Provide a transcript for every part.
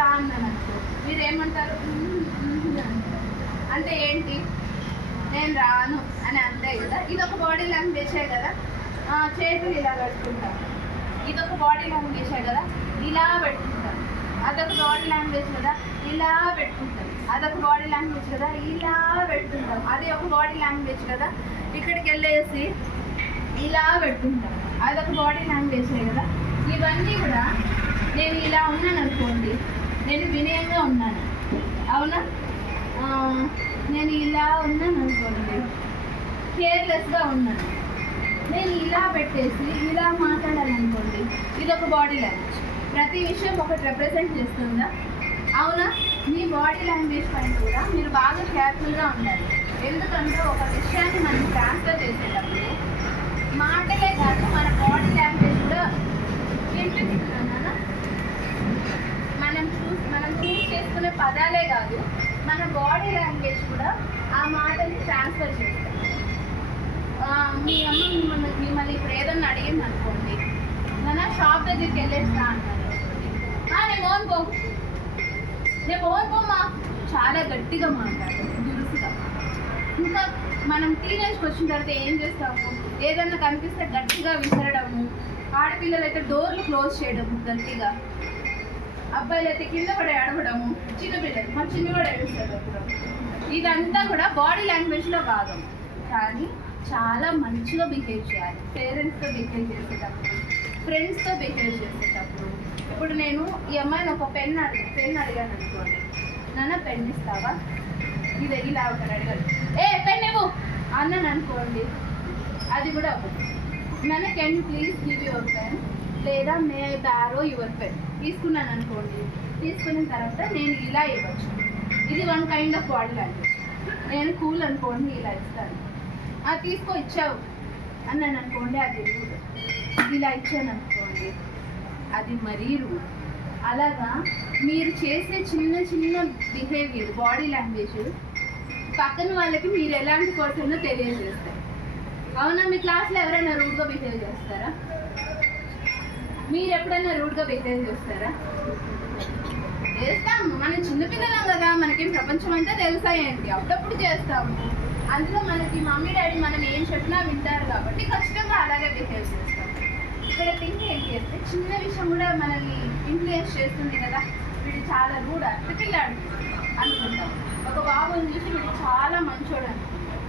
రా అన్నాను అనుకో, మీరు ఏమంటారు? అంటే ఏంటి? నేను రాను అని అంతే కదా. ఇదొక బాడీ లాంగ్వేజే కదా. చేతులు ఇలా పెట్టుకుంటాం, ఇదొక బాడీ లాంగ్వేజే కదా, ఇలా పెట్టుకుంటాం. అదొక బాడీ లాంగ్వేజ్ కదా, ఇలా పెట్టుకుంటాం. అదొక బాడీ లాంగ్వేజ్ కదా, ఇలా పెట్టుకుంటాం. అది ఒక బాడీ లాంగ్వేజ్ కదా, ఇక్కడికి వెళ్ళేసి ఇలా పెట్టుకుంటాం. అదొక బాడీ లాంగ్వేజే కదా. ఇవన్నీ కూడా నేను ఇలా ఉన్నాను అనుకోండి, నేను వినయంగా ఉన్నాను, అవునా? నేను ఇలా ఉన్నాను అనుకోండి, కేర్లెస్గా ఉన్నాను. నేను ఇలా పెట్టేసి ఇలా మాట్లాడాలనుకోండి, ఇదొక బాడీ లాంగ్వేజ్. ప్రతి విషయం ఒకటి రిప్రజెంట్ చేస్తుందా? అవునా? మీ బాడీ లాంగ్వేజ్ పైన కూడా మీరు బాగా కేర్ఫుల్గా ఉండాలి. ఎందుకంటే ఒక విషయాన్ని మనం ట్రాన్స్ఫర్ చేసేటప్పుడు మాటలే కాదు, మన బాడీ లాంగ్వేజ్ కూడా వినిపిస్తున్నాను. మనం చూస్ చేసుకునే పదాలే కాదు, మన బాడీ లాంగ్వేజ్ కూడా ఆ మాటని ట్రాన్స్ఫర్ చేస్తాం. మీ అమ్మ మిమ్మల్ని ఇప్పుడు ఏదన్నా అడిగింది అనుకోండి, మన షాప్ దగ్గరికి వెళ్ళేస్తా అన్నారు, నేను పోమా చాలా గట్టిగా మాట్లాడతాను, దురుసుగా. ఇంకా మనం టీనేజ్కి వచ్చిన తర్వాత ఏం చేస్తాము? ఏదన్నా కనిపిస్తే గట్టిగా విసరడము, ఆడపిల్లలు అయితే డోర్లు క్లోజ్ చేయడము గట్టిగా, అబ్బాయిలు అయితే కింద పడి అడగడము, చిన్నపిల్లలు మా చిన్నవాడు ఏడుస్తాడు అప్పుడు. ఇదంతా కూడా బాడీ లాంగ్వేజ్లో భాగం. కానీ చాలా మంచిగా బిహేవ్ చేయాలి. పేరెంట్స్తో బిహేవ్ చేసేటప్పుడు, ఫ్రెండ్స్తో బిహేవ్ చేసేటప్పుడు. ఇప్పుడు నేను ఈ అమ్మాయిని ఒక పెన్ అడిగాను అనుకోండి, నాన్న పెన్ ఇస్తావా? ఇది ఇలా ఒకటి అడిగాను, పెన్ ఇవ్వు అన్నాను అనుకోండి, అది కూడా అవ్వదు. నాన్న can you please give your pen, లేదా may I borrow your pen తీసుకున్నాను అనుకోండి, తీసుకున్న తర్వాత నేను ఇలా ఇవ్వచ్చు. ఇది one kind of body language. నేను కూల్ అనుకోండి, ఇలా ఇస్తాను. తీసుకో ఇచ్చావు అన్నాను అనుకోండి, అది రూడ్. ఇలా ఇచ్చాను అనుకోండి, అది మరీ రూడ్. అలాగా మీరు చేసే చిన్న చిన్న బిహేవియర్, బాడీ లాంగ్వేజ్ పక్కన వాళ్ళకి మీరు ఎలాంటి పర్సనో తెలియజేస్తారు. అవునా? మీ క్లాస్లో ఎవరైనా రూడ్గా బిహేవ్ చేస్తారా? మీరు ఎప్పుడైనా రూడ్గా బిహేవ్ చేస్తారా? చేస్తాము. మనం చిన్నపిల్లలం కదా, మనకేం ప్రపంచం అంతా తెలుసా ఏంటి? అప్పుడప్పుడు చేస్తాము. అందులో మనకి మమ్మీ డాడీ మనం ఏం చెప్పినా వింటారు కాబట్టి ఖచ్చితంగా అలాగే బిహేవ్ చేస్తాం. ఇక్కడ థింక్ ఏంటి అంటే, చిన్న విషయం కూడా మనల్ని ఇన్ఫ్లుయెన్స్ చేస్తుంది కదా. వీడు చాలా రూడ్ పిల్లాడు అనుకుంటాం. ఒక బాబుని చూసి వీడు చాలా మంచోడు అనుకుంటాం.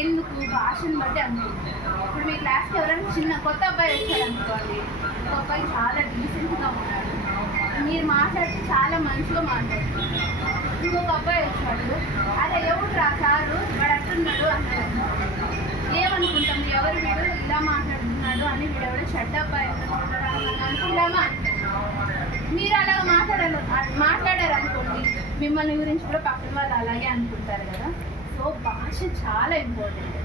ఎందుకు? భాషను బట్టి అనుకుంటాం. ఇప్పుడు మీ క్లాస్కి ఎవరైనా చిన్న కొత్త అబ్బాయి వచ్చాడు అనుకోండి, ఒక అబ్బాయి చాలా డీసెంట్గా ఉన్నాడు, మీరు మాట్లాడితే చాలా మంచిగా మాట్లాడుతున్నారు. ఇంకొక అబ్బాయి వచ్చాడు, అదే ఎవరు రా సారు వాడు అంటున్నాడు అన్నాడు, ఏమనుకుంటాం? ఎవరు వీడు ఇలా మాట్లాడుతున్నాడు అని, వీడు ఎవరు చెడ్డ అబ్బాయి అనుకుంటామా? మీరు అలాగ మాట్లాడారు అనుకోండి, మిమ్మల్ని గురించి కూడా పక్కన వాళ్ళు అలాగే అనుకుంటారు కదా. సో భాష చాలా ఇంపార్టెంట్.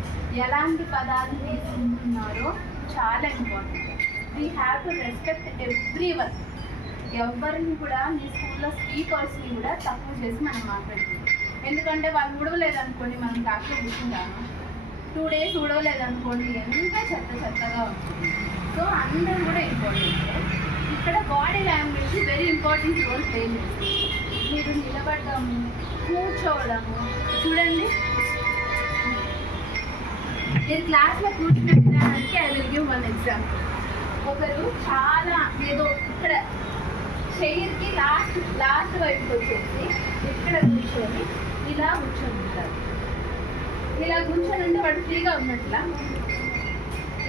ఎలాంటి పదాలు తీసుకుంటున్నారో చాలా important. We have to respect every one. ఎవరిని కూడా మీ స్కూల్లో స్పీకర్స్ని కూడా తక్కువ చేసి మనం మాట్లాడుతున్నాం. ఎందుకంటే వాళ్ళు ఉడవలేదనుకోండి, మనం క్లాస్లో కూర్చుంటాము. 2 days ఉడవలేదనుకోండి, ఎంత చెత్తగా ఉంటుంది. సో అందరూ కూడా ఇంపార్టెంట్. ఇక్కడ body language very important role play చేస్తుంది. మీరు నిలబడము, కూర్చోవడము చూడండి. మీరు క్లాస్లో కూర్చున్న విధానానికి I will give one example. ఒకరు చాలా ఏదో ఇక్కడ చైర్కి లాస్ట్ వైపుకి వచ్చేసి ఇక్కడ కూర్చొని ఇలా కూర్చొని ఉంటారు. ఇలా కూర్చొని ఉంటే వాడు ఫ్రీగా ఉన్నట్లా.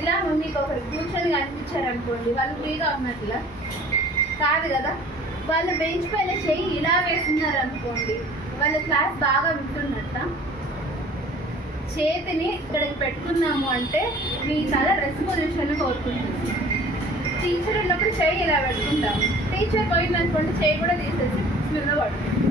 ఇలా మీకు ఒకరు కూర్చొని కనిపించారనుకోండి, వాళ్ళు ఫ్రీగా ఉన్నట్లా కాదు కదా. వాళ్ళు బెంచ్ పైన చెయ్యి ఇలా వేస్తున్నారు అనుకోండి, వాళ్ళ క్లాస్ బాగా వింటున్నట్ట. చేతిని ఇక్కడికి పెట్టుకున్నాము అంటే మీ తల రెస్ట్ పొజిషన్ కోరుకుంటుంది. టీచర్ ఉన్నప్పుడు చెయ్యి ఇలా పెట్టుకుంటాము, టీచర్ పోయిందనుకోండి చెయ్యి కూడా తీసేసి స్మిల్లో పడుతుంది.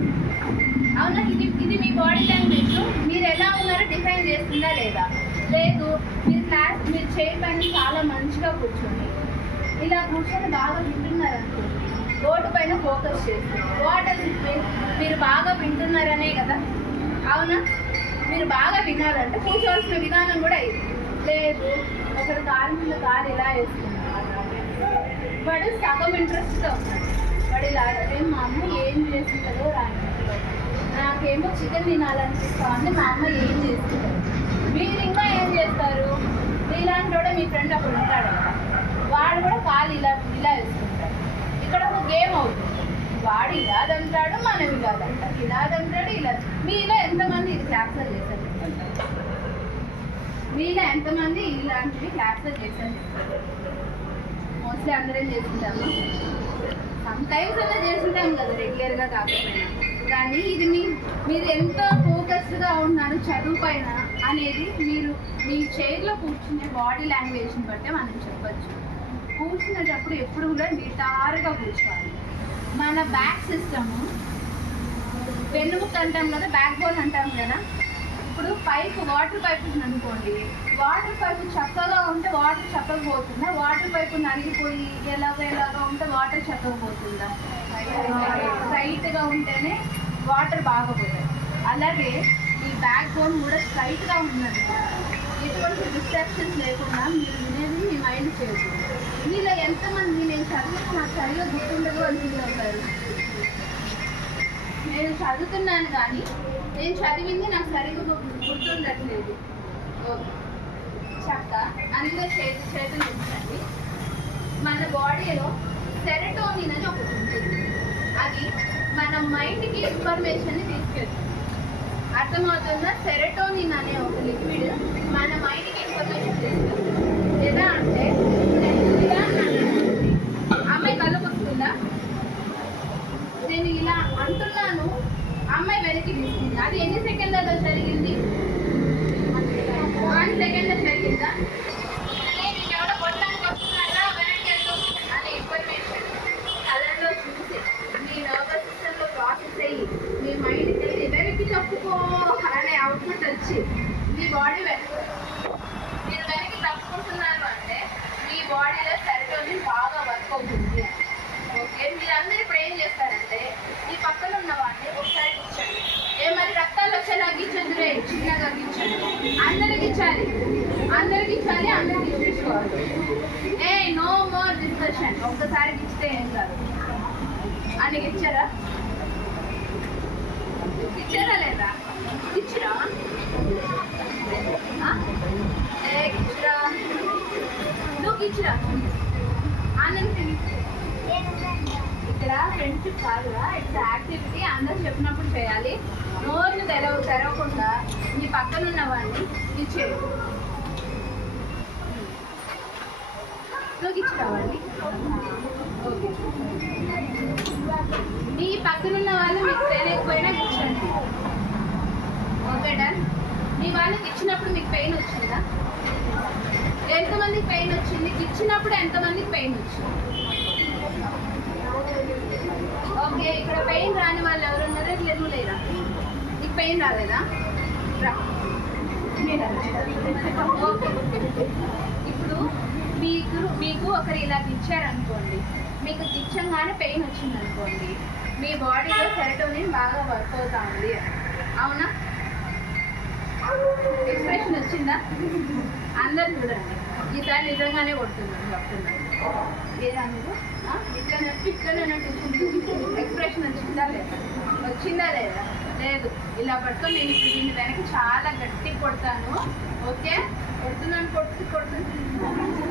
అవునా? ఇది మీ బాడీ లాంగ్వేజ్ మీరు ఎలా ఉన్నారో డిఫైన్ చేస్తుందా లేదా? లేదు, మీరు చెయ్యి పైన చాలా మంచిగా కూర్చొని ఇలా కూర్చొని బాగా వింటున్నారనుకోండి, బోర్డు పైన ఫోకస్ చేస్తుంది. What does it mean? మీరు బాగా వింటున్నారనే కదా. అవునా? మీరు బాగా వినాలంటే కూర్చోవలసిన విధానం కూడా ఇది. లేదు, ఒకరు కారు మీద కారు ఇలా వేస్తున్నారు, వాడు సగం ఇంట్రెస్ట్గా ఉన్నాడు, వాడు ఇలా మా అమ్మ ఏం నాకేమో చికెన్ తినాలనిపిస్తా అంటే మా అమ్మ ఏం చేస్తారు, మీరు ఇంకా ఏం చేస్తారు, ఇలాంటి వాడే మీ ఫ్రెండ్ అప్పుడు ఉంటాడు కదా, వాడు కూడా కాలు ఇలా ఇలా వేసుకుంటాడు. ఇక్కడ ఒక గేమ్ అవుతుంది, వాడు ఇలా దంటాడు, మనం ఇలా దంటాడు, ఇలా దంటాడు, ఇలా. మీలో ఎంతమంది ఇది క్లాస్లో చేశారు? మీలో ఎంతమంది ఇలాంటివి క్లాస్లో చేశారు? మోస్ట్లీ అందరం చేసుకుంటాము, సమ్ టైమ్స్ అలా చేసుకుంటాం కదా, రెగ్యులర్గా కాకపోయినా. కానీ ఇది మీరు ఎంత ఫోకస్డ్గా ఉన్నారు చదువు పైన అనేది మీరు మీ చైర్లో కూర్చునే బాడీ లాంగ్వేజ్ని బట్టే మనం చెప్పచ్చు. కూర్చునేటప్పుడు ఎప్పుడు కూడా నిటారుగా కూర్చోవాలి. మన బ్యాక్ సిస్టమ్, వెన్నుముక అంటాం కదా, బ్యాక్ బోన్ అంటాం కదా. ఇప్పుడు పైపు, వాటర్ పైపు అనుకోండి, వాటర్ పైపు చక్కగా ఉంటే వాటర్ చక్కకపోతుందా, వాటర్ పైపు నలిగిపోయి ఎలాగా ఉంటే వాటర్ చక్కకపోతుందా? స్ట్రైట్గా ఉంటేనే వాటర్ బాగా పోతాయి. అలాగే ఈ బ్యాక్ బోన్ కూడా స్ట్రైట్గా ఉన్నది, ఎటువంటి డిస్ట్రాక్షన్స్ లేకుండా మీరు వినేది మీ మైండ్ చేయదు. మీలో ఎంతమంది నేను చదివిన నాకు సరిగా గుర్తుండదు అని ఫీల్ అవుతారు? నేను చదువుతున్నాను కానీ నేను చదివింది నాకు సరిగ్గా గుర్తుండట్లేదు. చక్క అందులో చేతులు ఉంచండి. మన బాడీలో సెరటోనిన్ అని ఒకటి ఉంటుంది, అది మన మైండ్కి ఇన్ఫర్మేషన్ని తీసుకెళ్తుంది. అర్థమవుతుందా? సెరటోనిన్ అనే ఒక లిక్విడ్ మన మైండ్కి ఇన్ఫర్మేషన్ తీసుకెళ్తుంది. ఎలా అంటే ఇలా అమ్మాయి కళ్ళకు వస్తుందా, నేను ఇలా అంటున్నాను, అమ్మాయి వెనక్కి తీసుకుంది. అది ఎన్ని సెకండ్లలో జరిగింది? 1 సెకండ్లో జరిగిందా? నేను ఎవడో కొట్టడానికి వస్తున్నాడా, వెనక్కి వెళ్తూ అనే ఇన్ఫర్మేషన్ కళ్ళల్లో చూసి మీ నర్వస్ సిస్టంలో ప్రాసెస్ అయ్యి మీ మైండ్ తెలిసి వెనక్కి తప్పుకో అనే అవుట్పుట్ వచ్చి మీ బాడీ మీరు వెనక్కి తప్పుకుంటున్నారు అంటే మీ బాడీలో సెరటోనిన్ బాగా వర్క్ అవుతుంది. ఓకే, మీరందరూ ఇప్పుడు ఏం చేస్తారంటే ఈ పక్కన ఉన్న వాడిని ఒకసారి గిచ్చండి. మరి రక్తాలు వచ్చేలా గిచ్చండి, రే చిన్నగా గిచ్చండి. అందరికి ఇచ్చాలి, అందరికి ఇచ్చాలి, అందరికి ఇచ్చుకోవాలి. No more discussion. ఒక్కసారి గిచ్చితే ఏం కాదు అని ఇచ్చారా? ఇచ్చారా లేదా? ఇచ్చిరా గిచ్చిరా, నువ్వు గిచ్చిరా. ఆనంద్ ఇక్కడ ఫ్రెండ్షిప్ కాదురా, ఇట్స్ యాక్టివిటీ. అందరూ చెప్పినప్పుడు చేయాలి. నోరుని తెరవకుండా మీ పక్కన ఉన్న వాడిని ఇచ్చేది. నువ్వు ఇచ్చి రావాలి. ఓకే, మీ పక్కనున్న వాళ్ళు మీకు తెలియకపోయినా ఇచ్చండి. Okay done. మీ వాళ్ళకి ఇచ్చినప్పుడు మీకు పెయిన్ వచ్చిందా? ఎంతమందికి పెయిన్ వచ్చింది? ఇచ్చినప్పుడు ఎంతమందికి పెయిన్ వచ్చింది? ఓకే, ఇక్కడ పెయిన్ రాని వాళ్ళు ఎవరున్నారో లేదు లేరా? నీకు పెయిన్ రాలేదా? ఓకే, ఇప్పుడు మీకు ఒకరు ఇలా ఇచ్చారనుకోండి, మీకు ఇచ్చంగానే పెయిన్ వచ్చిందనుకోండి, మీ బాడీలో సెరటోనిన్ బాగా వర్క్ అవుతా ఉంది. అవునా? ఎక్స్ప్రెషన్ వచ్చిందా? అందరు చూడండి, ఈసారి నిజంగానే కొడుతున్నాను చెప్తున్నాను. ఏరా మీరు ఇట్లనే ఎక్స్ప్రెషన్ వచ్చిందా లేదా? వచ్చిందా లేదా? లేదు. ఇలా పట్టుకొని నేను ఇప్పుడు దీన్ని వెనక్కి చాలా గట్టి కొడతాను. ఓకే, కొడుతున్నాను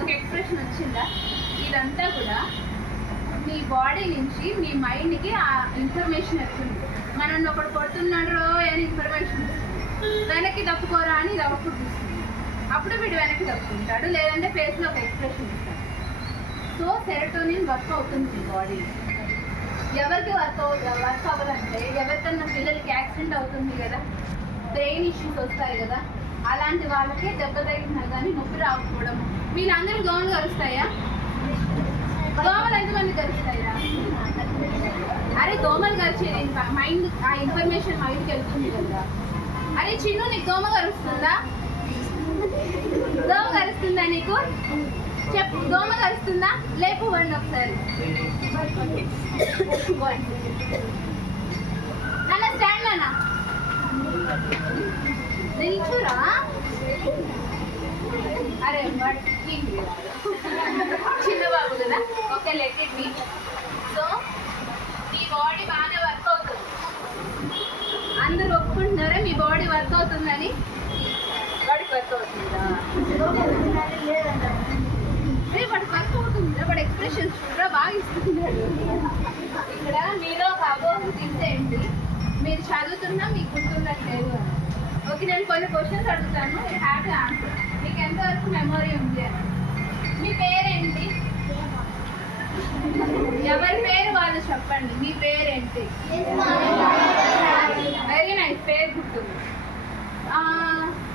ఒక ఎక్స్ప్రెషన్ వచ్చిందా? ఇదంతా కూడా మీ బాడీ నుంచి మీ మైండ్కి ఆ ఇన్ఫర్మేషన్ వస్తుంది. మనం ఒకడు కొడుతున్నాడు అని ఇన్ఫర్మేషన్ వెనక్కి తప్పుకోరా అని ఇది అప్పుడు చూస్తుంది. అప్పుడు వీడు వెనక్కి తప్పుకుంటాడు, లేదంటే ఫేస్లో ఒక ఎక్స్ప్రెషన్ ఇస్తాడు. సో సెరటోనిన్ వర్క్ అవుతుంది మీ బాడీ. ఎవరికి వర్క్ అవ్వదంటే ఎవరికన్నా పిల్లలకి యాక్సిడెంట్ అవుతుంది కదా, బ్రెయిన్ ఇష్యూస్ వస్తాయి కదా, అలాంటి వాళ్ళకి దెబ్బ తగిలినా కానీ నొప్పి రాకపోవడం. వీళ్ళందరూ దోమలు కలుస్తాయా? దోమలు ఎంతమంది కలుస్తాయా? అరే దోమలు కలిసేది మైండ్, ఆ ఇన్ఫర్మేషన్ మైండ్కి వెళ్తుంది కదా. అరే చిన్ను, నీకు దోమ కలుస్తుందా? దోమ కలుస్తుందా నీకు? చెప్పు, దోమ కలుస్తుందా? లేపు వండి ఒకసారి. నాన్న స్టాండ్ నాన్న, నిల్చురా. అరే చిన్న బాబు కదా. Okay, let it be. So me body బాగానే వర్క్ అవుతుంది. అందరూ వర్క్ అవుతుందని వాడికి వర్క్ అవుతుందా వాడికి వర్క్ అవుతుందా వాడి ఎక్స్ప్రెషన్స్ కూడా బాగా ఇస్తున్నాడు ఇక్కడ మీలో ఒక అబోహం థింగ్స్ ఏంటి మీరు చదువుతున్నా మీకు గుర్తున్నట్లేదు అని ఓకే నేను కొన్ని క్వశ్చన్స్ అడుగుతాను మీరు హ్యాపీ ఆన్సర్ మీకు ఎంతవరకు మెమొరీ ఉంది అని మీ పేరేంటి ఎవరి పేరు వాళ్ళు చెప్పండి మీ పేరేంటి వెరీ నైస్ పేరు గుర్తుంది